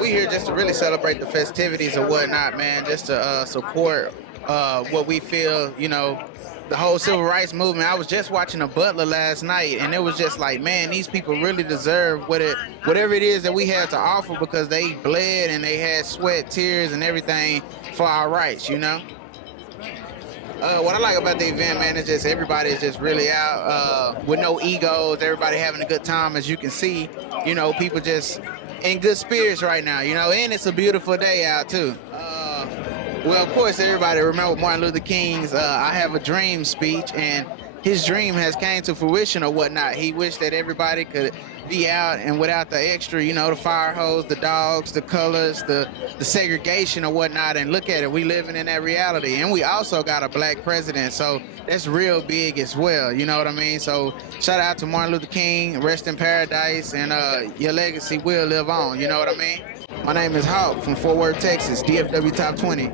We here just to really celebrate the festivities and whatnot, man. Just to support what we feel, the whole civil rights movement. I was just watching a Butler last night, and it was just like, man, these people really deserve whatever it is that we had to offer because they bled and they had sweat, tears, and everything for our rights. What I like about the event, man, is just everybody is just really out with no egos. Everybody having a good time, as you can see. People just in good spirits right now. And it's a beautiful day out too. Well, of course, everybody remember Martin Luther King's "I Have a Dream" speech, and his dream has came to fruition or whatnot. He wished that everybody could be out and without the extra, the fire hose, the dogs, the colors, the segregation or whatnot. And look at it, we living in that reality. And we also got a black president, so that's real big as well. You know what I mean? So shout out to Martin Luther King, rest in paradise, and your legacy will live on. You know what I mean? My name is Hawk from Fort Worth, Texas, DFW Top 20.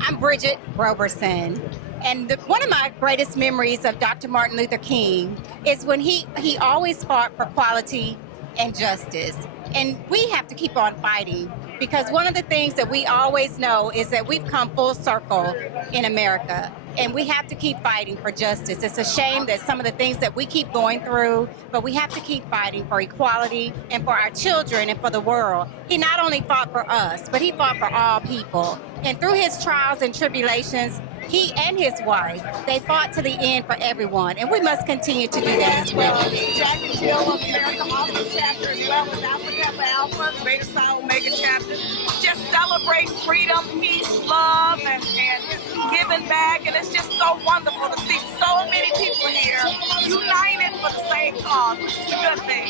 I'm Bridget Roberson. And one of my greatest memories of Dr. Martin Luther King is when he always fought for equality and justice. And we have to keep on fighting because one of the things that we always know is that we've come full circle in America. And we have to keep fighting for justice. It's a shame that some of the things that we keep going through, but we have to keep fighting for equality and for our children and for the world. He not only fought for us, but he fought for all people. And through his trials and tribulations, he and his wife, they fought to the end for everyone. And we must continue to do that as well. Jack and Jill of America Alpha chapter as well as Alpha Kappa Alpha, Beta Psi Omega chapter. Just celebrating freedom, peace, love, and giving back. And it's just so wonderful to see so many people here united for the same cause, which is a good thing,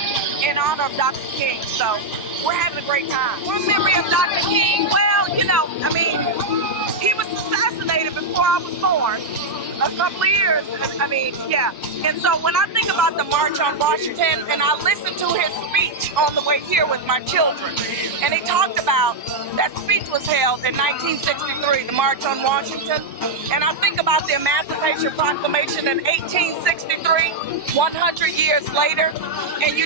in honor of Dr. King. So we're having a great time. One memory of Dr. King, well, he was assassinated before I was born. A couple of years, And so when I think about the March on Washington, and I listened to his speech on the way here with my children, and he talked about that speech was held in 1963, the March on Washington, and I think about the Emancipation Proclamation in 1863, 100 years later, and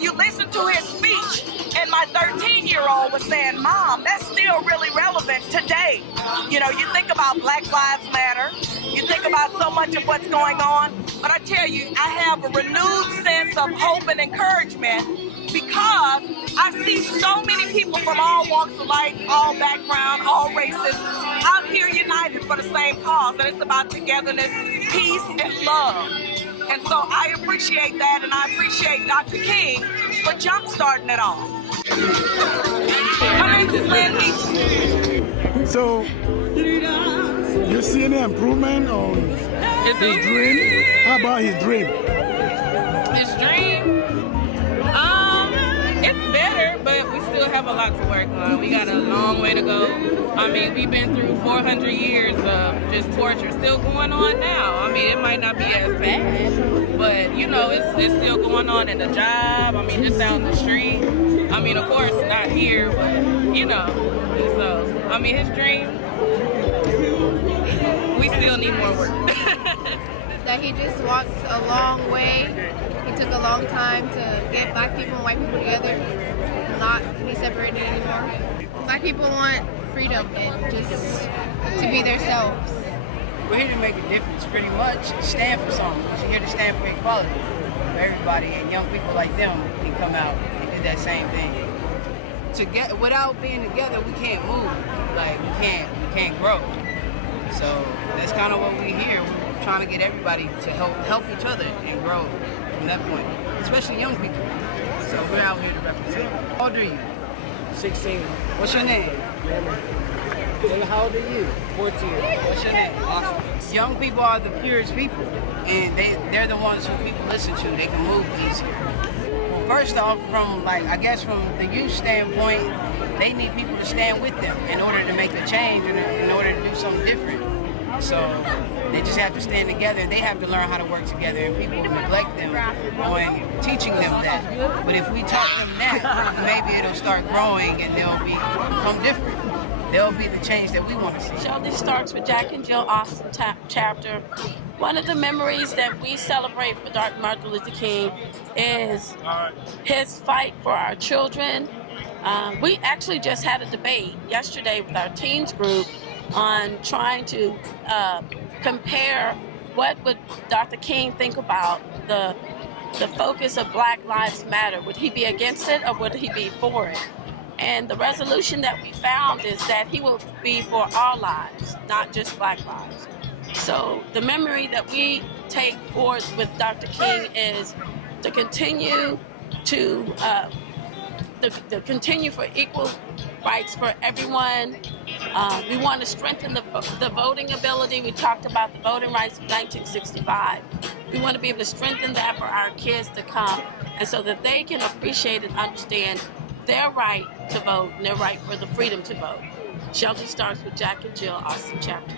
you listen to his speech, and my 13-year-old was saying, Mom, that's still really relevant today. You think about Black Lives Matter, you think about so much of what's going on, but I tell you, I have a renewed sense of hope and encouragement because I see so many people from all walks of life, all background, all races, out here united for the same cause, and it's about togetherness, peace, and love. And so I appreciate that, and I appreciate Dr. King for jump-starting it all. My name is Lynn Beach. So, you see any improvement on his dream? How about his dream? His dream? It's better, but we still have a lot to work on. We got a long way to go. We've been through 400 years of just torture, still going on now. It might not be as bad, but it's still going on in the job. Just out in the street. Of course, not here, but So, his dream, we still need more work. That he just walked a long way. He took a long time to get black people and white people together and not be separated anymore. Black people want freedom and just to be themselves. We're here to make a difference, pretty much. Stand for something. We're here to stand for equality for everybody, and young people like them can come out and do that same thing. Without being together, we can't move. We can't grow. So that's kind of what we're here. We're trying to get everybody to help each other and grow from that point, especially young people. So we're out here to represent. How old are you? 16. What's your name? How old are you? 14. What's your name? Austin. Young people are the purest people, and they're the ones who people listen to. They can move easier. Well, first off, from the youth standpoint, they need people to stand with them in order to make a change and in order to do something different. So they just have to stand together, and they have to learn how to work together, and people neglect them on teaching them that. But if we taught them that, maybe it'll start growing and they'll become different. they'll be the change that we want to see. Shelby starts with Jack and Jill Austin chapter. One of the memories that we celebrate for Dr. Martin Luther King is his fight for our children. We actually just had a debate yesterday with our teens group on trying to compare what would Dr. King think about the focus of Black Lives Matter. Would he be against it or would he be for it? And the resolution that we found is that he will be for all lives, not just Black lives. So the memory that we take forth with Dr. King is to continue to continue for equal rights for everyone. We want to strengthen the voting ability. We talked about the voting rights of 1965. We want to be able to strengthen that for our kids to come, and so that they can appreciate and understand their right to vote and their right for the freedom to vote. Shelby starts with Jack and Jill Austin chapter.